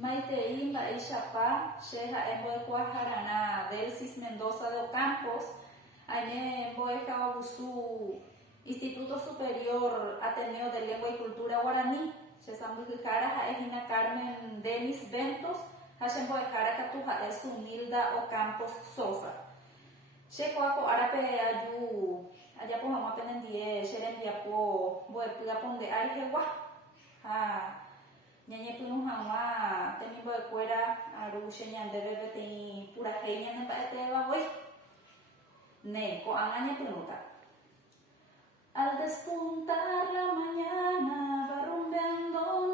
Maitei Baixapá, Sheja Emboecuajarana, Delcis Mendoza de Ocampos, Aine Emboecabusu, Instituto Superior Ateneo de Lengua y Cultura Guaraní, Chesambuijara, Jaejina Carmen Denis Ventos, Hashemboejara Catuja es Humilda Ocampos Sosa. Checoaco Arape Ayu, allá pues vamos a tener 10, Xerembiapo, Boepuapon de Arjegua, Ñañe Pinu Hama, Temimbo de Cuera, Arusha Ñande Bebete, Pura Geña, Nepate Bagüey, Neko, Amaña Pinuta. Al despuntar la mañana va rumbeando